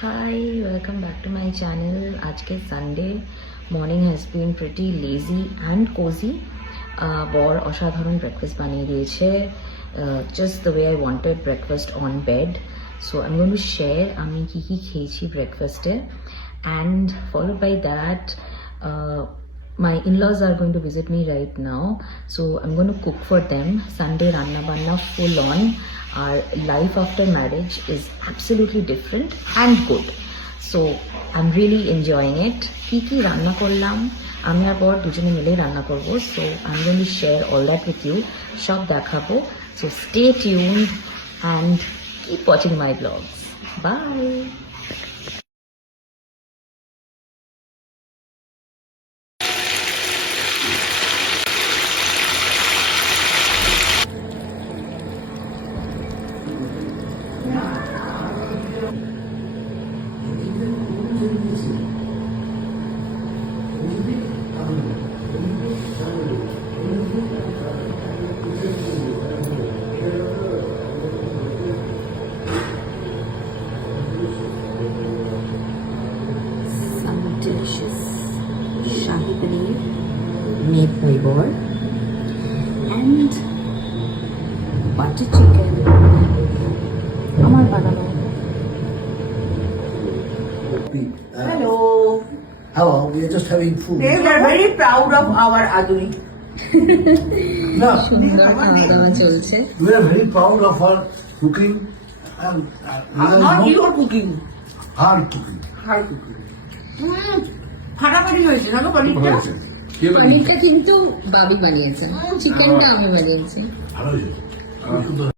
Hi, welcome back to my channel. আজকে Sunday morning has been pretty lazy and cozy. বর অসাধারণ breakfast বানিয়ে দিয়েছে, just the way I wanted breakfast on bed. So I'm going to share আমি কি কি খেয়েছি breakfast-এ, and followed by that my in-laws are going to visit me right now, so I'm going to cook for them. Sunday ranna banna full on. Our life after marriage is absolutely different and good, so I'm really enjoying it. Kiki ranna korlam ami ar bor dujone mile ranna korbo, so I'm going to share all that with you, shob dekhabo. So stay tuned and keep watching my vlogs. Bye. Delicious shahi paneer made by Bor and butter chicken amar banano. Hello. Hello, we are just having food. We are very proud of our Aduri. No, সুন্দর খাওয়া দাওয়া চলছে। we are very proud of her cooking and Not your cooking. her cooking. Her cooking. ফাটাফাটি হয়েছে জানো পনিরটা? পনিরটা কিন্তু বাবি বানিয়েছেন, চিকেনটা আমি বানিয়েছি। ভালো হয়েছে।